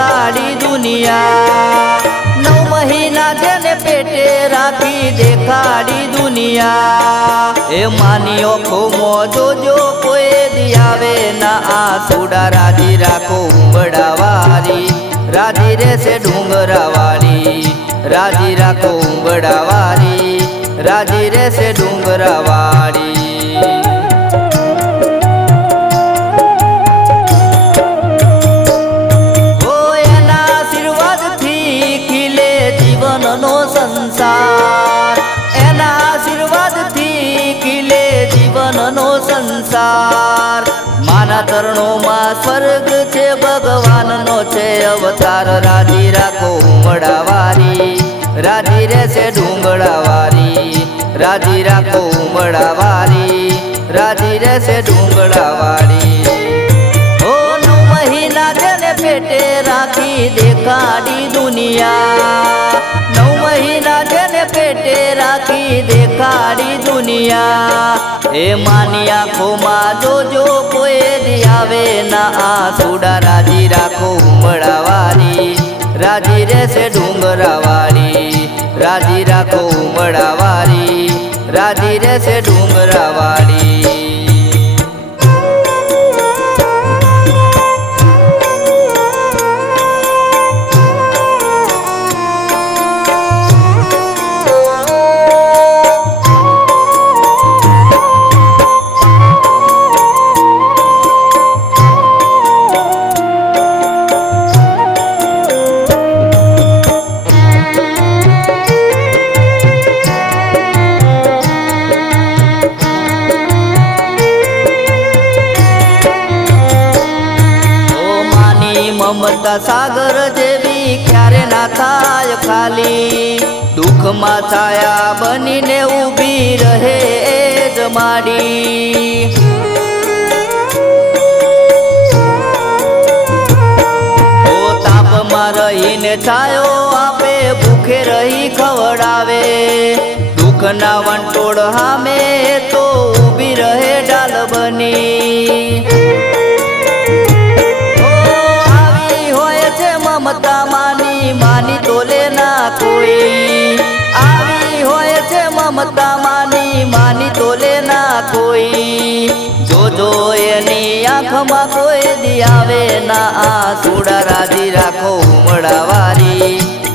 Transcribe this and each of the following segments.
દેખાડી દુનિયા, 9 મહિના જેને પેટે રાખી દેખાડી દુનિયા। એ માની ઓખોમો જોજો કોઈ દી આવે ના આસુડા, રાજી રાખો ઉંબડાવાળી, રાજી રહેશે ડુંગરાવાળી, રાજી રાખો ઉંબડાવાળી, રાજી રહેશે ડુંગરાવાળી। જીવનનો સંસાર એના આશીર્વાદથી ખીલે જીવનનો સંસાર। માના ચરણોમાં સ્વર્ગ છે, ભગવાનનો છે અવતાર, રાજી રાખો ઉંબડાવાળી, રાજી રહેશે ડુંગરાવાળી, રાજી રાખો ઉંબડાવાળી, રાજી રહેશે ડુંગરાવાળી। ઓ 9 મહિના જેને પેટે રાખી દેખાડી દુનિયા, 9 મહિના જેને પેટે રાખી દેખાડી દુનિયા। એ માની આંખોમાં જોજો કોઈ દી આવે ના આસુડા, રાજી રાખો ઉંબડાવાળી, રાજી રહેશે ડુંગરાવાળી, રાજી રાખો ઉંબડાવાળી, રાજી રહેશે ડુંગરાવાળી। મમતા સાગર જેવી ક્યારે ના થાય ખાલી, દુઃખમાં છાયા બનીને ઊભી રહે જ માડી। ઓ તાપમાં રહીને છાયો આપે, ભૂખે રહી ખવડાવે, દુઃખના વંટોળ સામે તો ઊભી રહે ડાલ બની। મમતા માની માની તોલે ના કોઈ, આવી હોય છે મમતા માની માની તોલે ના કોઈ, જોજો એની આંખમાં કોઈ દી આવે ના આસુડા, રાજી રાખો ઉંબડાવાળી,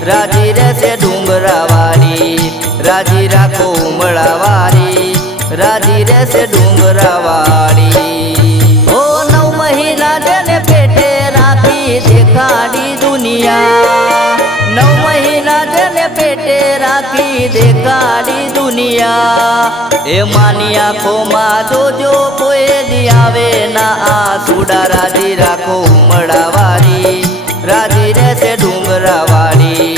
રાજી રહેશે ડુંગરાવાળી, રાજી રાખો ઉંબડાવાળી, રાજી રહેશે ડુંગરાવાળી। ઓ 9 મહિના જેને પેટે રાખી દેખાડી દુનિયા, 9 મહિના જેને પેટે રાખી દેખાડી દુનિયા। એ માની આંખોમાં જોજો કોઈ દી આવે ના આસુડા, રાજી રાખો ઉંબડાવાળી, રાજી રહેશે ડુંગરાવાળી,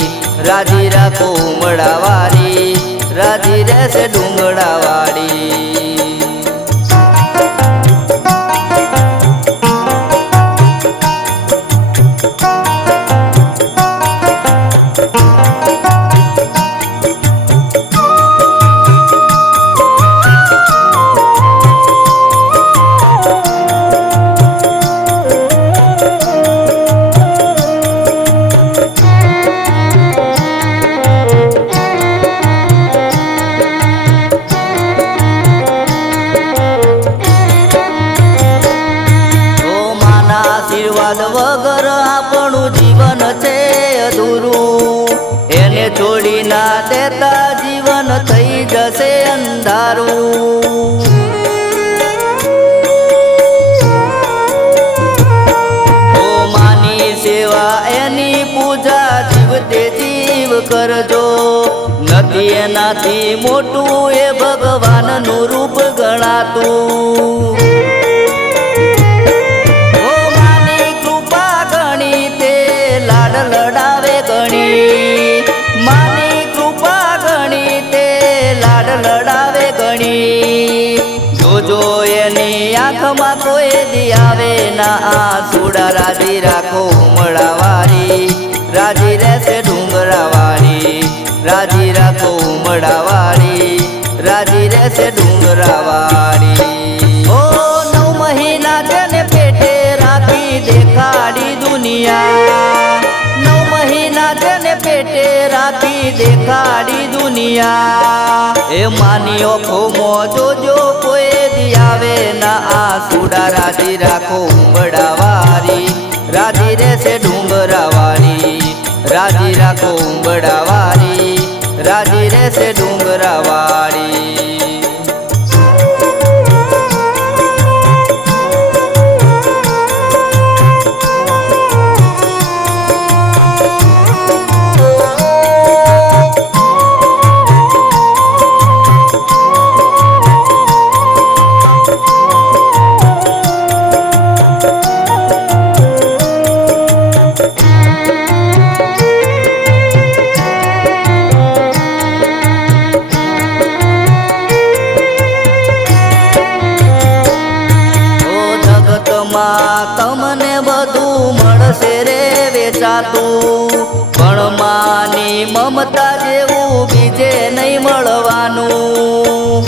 રાજી રાખો ઉંબડાવાળી, રાજી રહેશે ડુંગરાવાળી। આશીર્વાદ વગર આપણું જીવન છે અધૂરું, એને છોડી ના દેતા જીવન થઈ જશે અંધારું। ઓ માની સેવા એની પૂજા જીવતે જીવ કરજો, નથી એનાથી મોટું એ ભગવાનનું રૂપ ગણાતું। લડાવે ગણી માની કૃપા ગણી, તે લાડ લડાવે ગણી, જોજો એની આંખમાં કોઈ દી આવે ના આસુડા, રાજી રાખો ઉંબડાવાળી, રાજી રહેશે ડુંગરાવાળી, રાજી રાખો ઉંબડાવાળી, રાજી રહેશે ડુંગરાવાળી। ઓ 9 મહિના જેને પેટે રાખી દેખાડી દુનિયા, દેખાડી દુનિયા એ માની ઓખોમો જોજો કોઈ દી આવે ના આ સુડા રાજી રાખો ઉંબડાવારી રાજી રહેશે ડુંગરાવાળી રાજી રાખો ઉંબડાવાળી રાજી રહેશે ડુંગરાવાળી તમને બધું મળશે રે વેચાતું પણ માની મમતા જેવું બીજે નહીં મળવાનું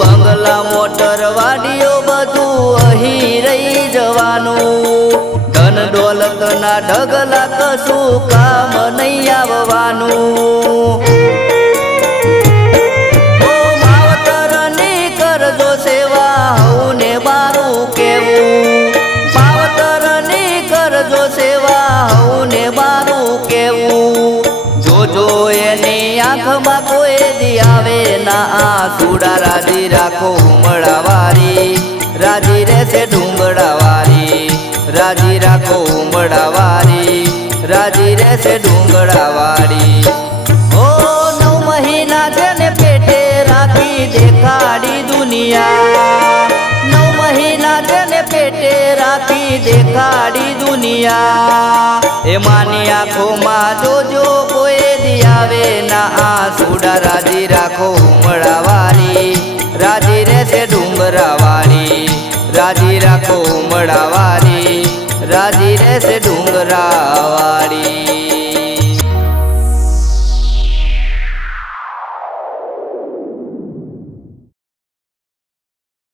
બંગલા મોટર વાડીઓ બધું અહીં રહી જવાનું ધન દોલત ના ઢગલા કશું કામ નહીં આવવાનું સેવા હઉને મારું કેવું પાવતરની કરજો સેવા હઉને મારું કેવું જોજો એની આંખમાં કોઈ દી આવે ના આ સુડા રાજી રાખો ઉમડાવારી રાજી રહેશે ડુંગળાવારી રાજી રાખો ઉમડાવારી રાજી રહેશે ડુંગળાવારી ઓ 9 મહિના જેને પેટે રાખી દેખાડી દુનિયા 9 મહિના જેને પેટે રાખી દેખાડી દુનિયા એ માની આંખોમાં જોજો કોઈ દી આવે ના આ સુડા રાજી રાખો ઉમડાવારી રાજી રહેશે ડુંગરાવાળી રાજી રાખો ઉમડાવારી રાજી રહેશે ડુંગરાવાળી